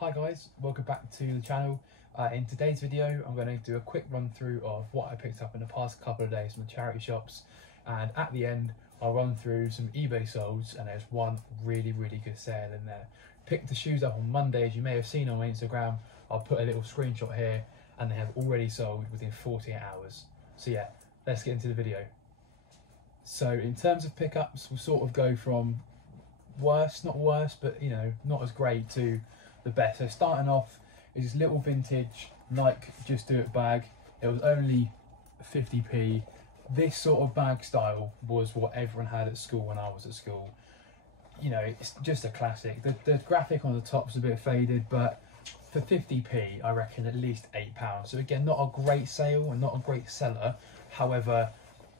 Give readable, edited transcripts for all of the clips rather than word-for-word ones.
Hi guys, welcome back to the channel. In today's video I'm going to do a quick run through of what I picked up in the past couple of days from the charity shops, and at the end I'll run through some eBay solds, and there's one really good sale in there. Picked the shoes up on Monday, as you may have seen on my Instagram. I'll put a little screenshot here, and they have already sold within 48 hours. So yeah, let's get into the video. So in terms of pickups, we'll sort of go from worst, not worst, but you know, not as great, to the best. So starting off is this little vintage Nike Just Do It bag. It was only 50p. This sort of bag style was what everyone had at school when I was at school. You know, it's just a classic. The graphic on the top's a bit faded, but for 50p I reckon at least £8. So again, not a great sale and not a great seller. However,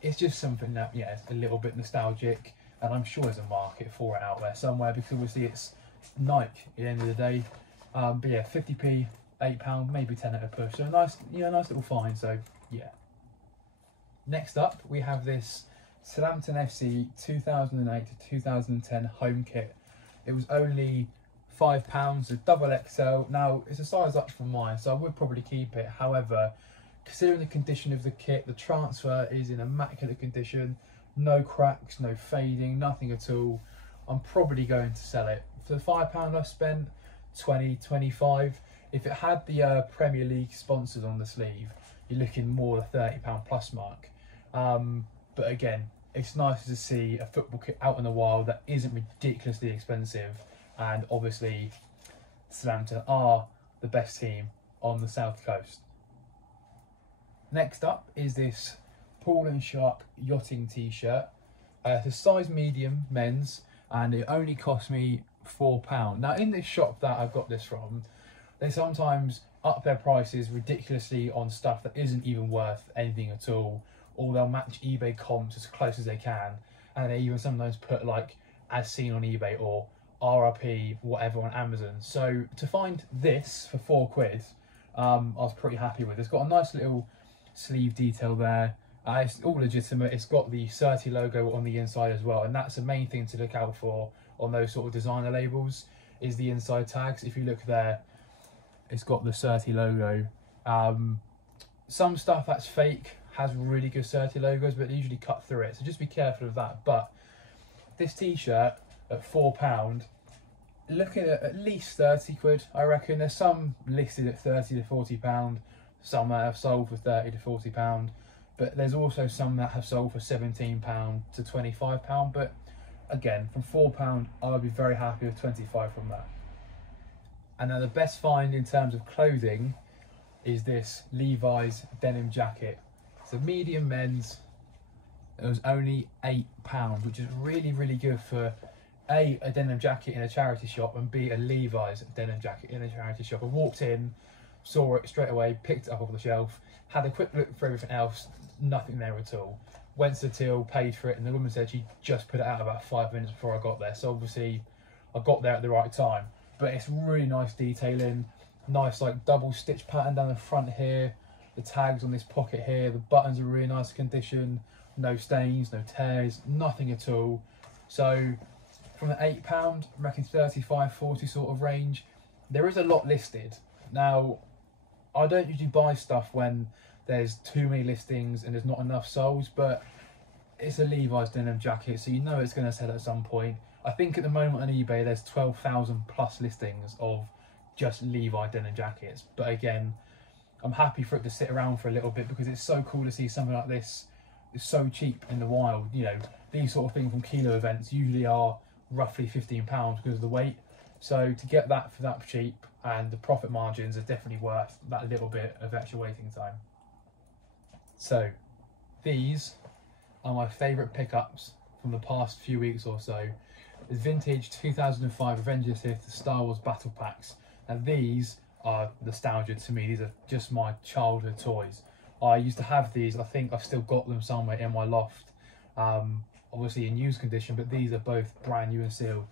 it's just something that, yeah, it's a little bit nostalgic, and I'm sure there's a market for it out there somewhere, because obviously it's Nike at the end of the day. But yeah, 50p, £8, maybe 10 at a push. So nice, you know, nice little find. So yeah. Next up, we have this Southampton FC 2008 to 2010 home kit. It was only £5, a double XL. Now it's a size up from mine, so I would probably keep it. However, considering the condition of the kit, the transfer is in immaculate condition. No cracks, no fading, nothing at all. I'm probably going to sell it. For the £5 I spent, 20, 25. If it had the Premier League sponsors on the sleeve, you're looking more the £30 plus mark. But again, it's nice to see a football kit out in the wild that isn't ridiculously expensive. And obviously, Southampton are the best team on the south coast. Next up is this Paul & Shark yachting t-shirt. It's a size medium men's, and it only cost me £4. Now in this shop that I've got this from, they sometimes up their prices ridiculously on stuff that isn't even worth anything at all, or they'll match eBay comps as close as they can, and they even sometimes put like as seen on eBay or RRP whatever on Amazon. So to find this for £4, I was pretty happy with. It's got a nice little sleeve detail there. It's all legitimate. It's got the Certi logo on the inside as well, and that's the main thing to look out for on those sort of designer labels, is the inside tags. If you look there, it's got the Certi logo. Some stuff that's fake has really good Certi logos, but they usually cut through it, so just be careful of that. But this t-shirt at £4, looking at least 30 quid, I reckon. There's some listed at 30 to 40 pound, some that have sold for 30 to 40 pound, but there's also some that have sold for 17 pound to 25 pound. But again, from £4 I would be very happy with 25 from that. And now the best find in terms of clothing is this Levi's denim jacket. It's a medium men's. It was only £8, which is really good for a denim jacket in a charity shop, and B, a Levi's denim jacket in a charity shop. I walked in, saw it straight away, picked it up off the shelf, had a quick look for everything else, nothing there at all. Went to the till, paid for it, and the woman said she just put it out about 5 minutes before I got there. So obviously I got there at the right time. But it's really nice detailing, nice like double stitch pattern down the front here, the tags on this pocket here, the buttons are really nice condition, no stains, no tears, nothing at all. So from the £8, I reckon 35, 40 sort of range, there is a lot listed. Now, I don't usually buy stuff when there's too many listings and there's not enough solds, but it's a Levi's denim jacket, so you know it's going to sell at some point. I think at the moment on eBay there's 12,000 plus listings of just Levi denim jackets. But again, I'm happy for it to sit around for a little bit, because it's so cool to see something like this. It's so cheap in the wild. You know, these sort of things from kilo events usually are roughly £15 because of the weight. So to get that for that cheap, and the profit margins are definitely worth that little bit of extra waiting time. So these are my favourite pickups from the past few weeks or so. The vintage 2005 Avengers Sith Star Wars battle packs. Now these are nostalgia to me. These are just my childhood toys. I used to have these. I think I've still got them somewhere in my loft, obviously in used condition, but these are both brand new and sealed.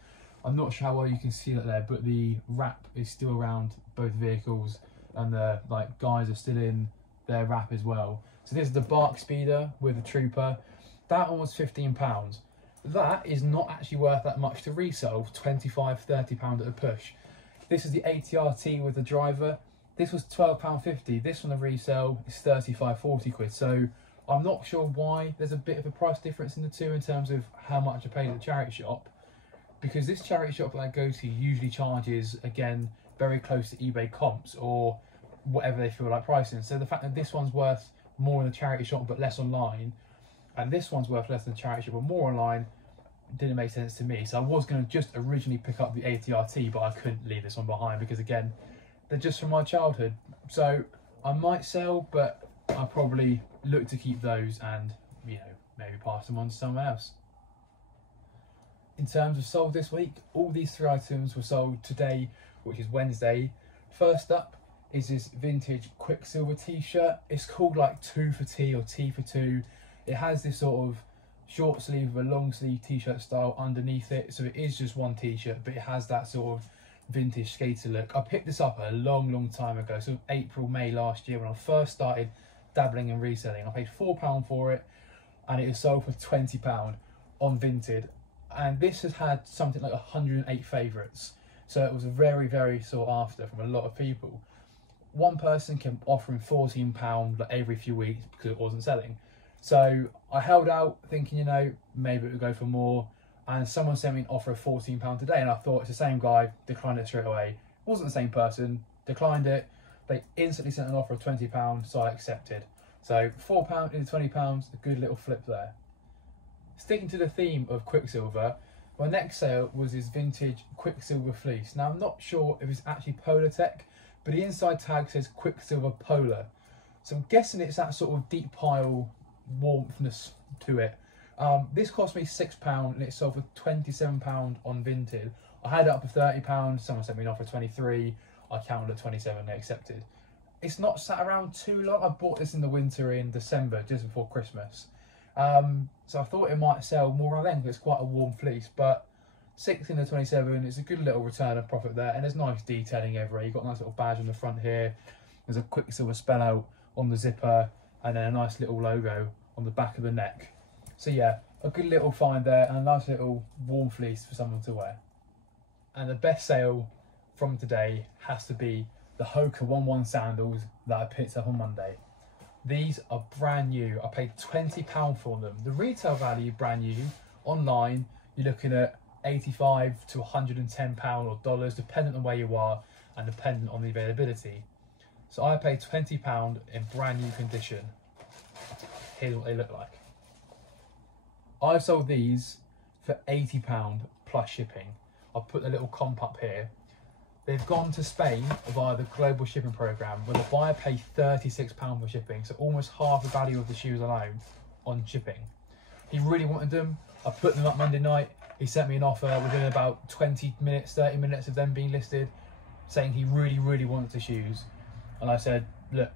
I'm not sure how well you can see that there, but the wrap is still around both vehicles, and the guys are still in their wrap as well. So this is the Bark Speeder with the Trooper. That one was £15. That is not actually worth that much to resell, 25, £30 at a push. This is the ATRT with the driver. This was £12.50. This on the resale is 35-40 quid. So I'm not sure why there's a bit of a price difference in the two in terms of how much I paid at the charity shop, because this charity shop that I go to usually charges, again, very close to eBay comps or whatever they feel like pricing. So the fact that this one's worth more in the charity shop but less online, and this one's worth less in the charity shop but more online, didn't make sense to me. So I was going to just originally pick up the ATRT, but I couldn't leave this one behind because, again, they're just from my childhood. So I might sell, but I'll probably look to keep those and, you know, maybe pass them on to someone else. In terms of sold this week, all these 3 items were sold today, which is Wednesday. First up is this vintage Quicksilver t-shirt. It's called like 2 for T or T for 2. It has this sort of short sleeve with a long sleeve t-shirt style underneath it, so it is just one t-shirt, but it has that sort of vintage skater look. I picked this up a long time ago, so April, May last year when I first started dabbling in reselling. I paid £4 for it, and it was sold for £20 on Vinted, and this has had something like 108 favourites, so it was very sought after from a lot of people. One person kept offering £14 like every few weeks because it wasn't selling. So I held out thinking, you know, maybe it would go for more, and someone sent me an offer of £14 today, and I thought it's the same guy, declined it straight away. It wasn't the same person, declined it. They instantly sent an offer of £20, so I accepted. So £4 into £20, a good little flip there. Sticking to the theme of Quicksilver, my next sale was this vintage Quicksilver fleece. Now I'm not sure if it's actually Polartec, but the inside tag says Quicksilver Polar. So I'm guessing it's that sort of deep pile warmthness to it. This cost me £6 and it sold for £27 on Vinted. I had it up for £30, someone sent me an offer of 23, I counted at 27 and they accepted. It's not sat around too long. I bought this in the winter in December, just before Christmas. So I thought it might sell more around then because it's quite a warm fleece, but 16 to 27 is a good little return of profit there, and there's nice detailing everywhere. You've got a nice little badge on the front here, there's a Quicksilver spell out on the zipper, and then a nice little logo on the back of the neck. So yeah, a good little find there, and a nice little warm fleece for someone to wear. And the best sale from today has to be the Hoka 1-1 sandals that I picked up on Monday. These are brand new. I paid £20 for them. The retail value brand new. Online, you're looking at £85 to £110 or dollars, dependent on where you are and dependent on the availability. So I paid £20 in brand new condition. Here's what they look like. I sold these for £80 plus shipping. I'll put the little comp up here. They've gone to Spain via the global shipping program, where the buyer paid £36 for shipping, so almost half the value of the shoes alone on shipping. He really wanted them. I put them up Monday night. He sent me an offer within about 20 minutes, 30 minutes of them being listed, saying he really wanted the shoes. And I said, look,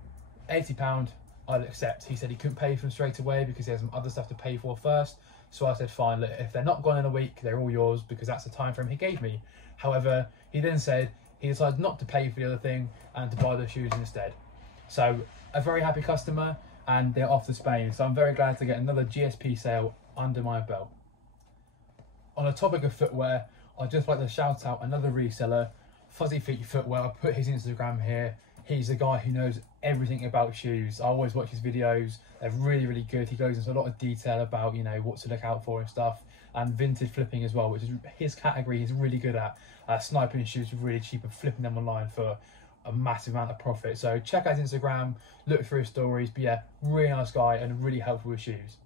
£80, I'll accept. He said he couldn't pay for them straight away because he has some other stuff to pay for first. So I said, fine, look, if they're not gone in a week, they're all yours, because that's the time frame he gave me. However, he then said he decided not to pay for the other thing and to buy the shoes instead. So a very happy customer, and they're off to Spain. So I'm very glad to get another GSP sale under my belt. On the topic of footwear, I'd just like to shout out another reseller, Fuzzy Feet Footwear. I'll put his Instagram here. He's the guy who knows everything about shoes. I always watch his videos. They're really good. He goes into a lot of detail about, you know, what to look out for and stuff, and vintage flipping as well, which is his category. He's really good at sniping shoes for really cheap and flipping them online for a massive amount of profit. So check out his Instagram, look through his stories. But yeah, really nice guy and really helpful with shoes.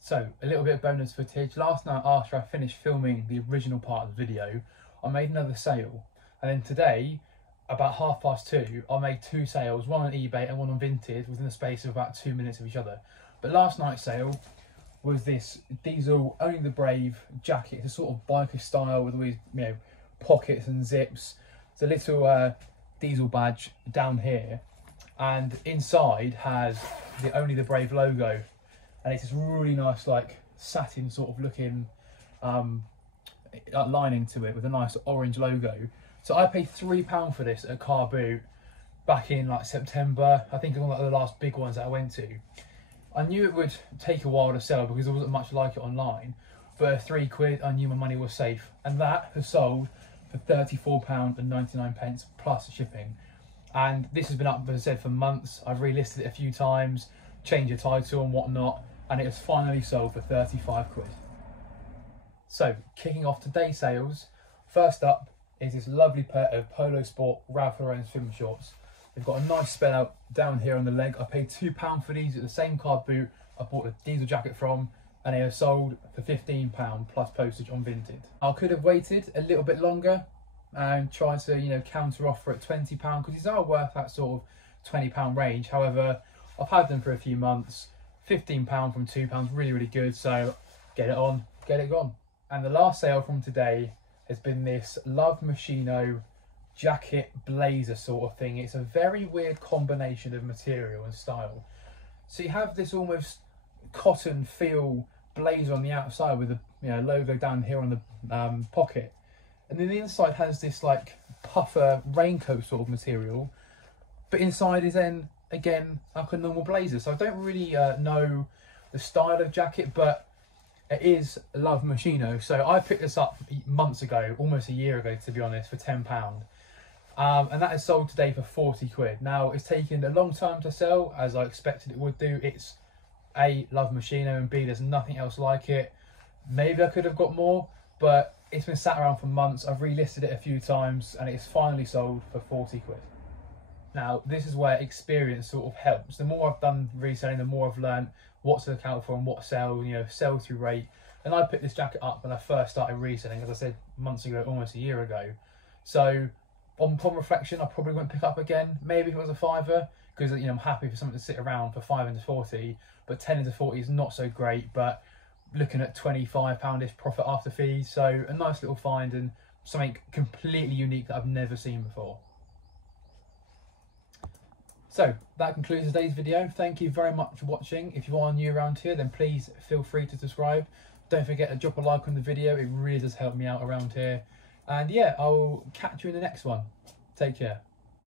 So a little bit of bonus footage. Last night, after I finished filming the original part of the video, I made another sale, and then today, about 2:30, I made 2 sales, one on eBay and one on Vinted, within the space of about 2 minutes of each other. But last night's sale was this Diesel Only the Brave jacket. It's a sort of biker style with all these, you know, pockets and zips. It's a little Diesel badge down here, and inside has the Only the Brave logo, and it's this really nice, like, satin sort of looking lining to it with a nice orange logo. So I paid £3 for this at Car Boot back in like September. I think it was one of the last big ones that I went to. I knew it would take a while to sell because there wasn't much like it online, but at £3, I knew my money was safe, and that has sold for £34.99 plus shipping. And this has been up, as I said, for months. I've relisted it a few times, changed the title and whatnot, and it has finally sold for 35 quid. So, kicking off today's sales, first up is this lovely pair of Polo Sport Ralph Lauren swim shorts. They've got a nice spell out down here on the leg. I paid £2 for these at the same card boot I bought a diesel jacket from, and they are sold for £15 plus postage on Vinted. I could have waited a little bit longer and try to, you know, counter offer at £20 because these are worth that sort of £20 range. However, I've had them for a few months. £15 from £2, really, really good. So get it on, get it gone. And the last sale from today has been this Love Moschino jacket blazer sort of thing. It's a very weird combination of material and style. So you have this almost cotton feel blazer on the outside with the, you know, logo down here on the pocket. And then the inside has this like puffer raincoat sort of material, but inside is then again like a normal blazer. So I don't really know the style of jacket, but it is Love Moschino. So I picked this up months ago, almost a year ago to be honest, for £10. And that is sold today for 40 quid. Now it's taken a long time to sell, as I expected it would do. It's A, Love Moschino, and B, there's nothing else like it. Maybe I could have got more, but it's been sat around for months. I've relisted it a few times and it's finally sold for 40 quid. Now, this is where experience sort of helps. The more I've done reselling, the more I've learned what to look out for and what sell, you know, sell through rate. And I picked this jacket up when I first started reselling, as I said, months ago, almost a year ago. So upon reflection, I probably won't pick up again. Maybe if it was a fiver, because, you know, I'm happy for something to sit around for 5 into 40, but 10 into 40 is not so great. But looking at £25-ish profit after fees, so a nice little find and something completely unique that I've never seen before. So that concludes today's video. Thank you very much for watching. If you are new around here, then please feel free to subscribe. Don't forget to drop a like on the video. It really does help me out around here. And yeah, I'll catch you in the next one. Take care.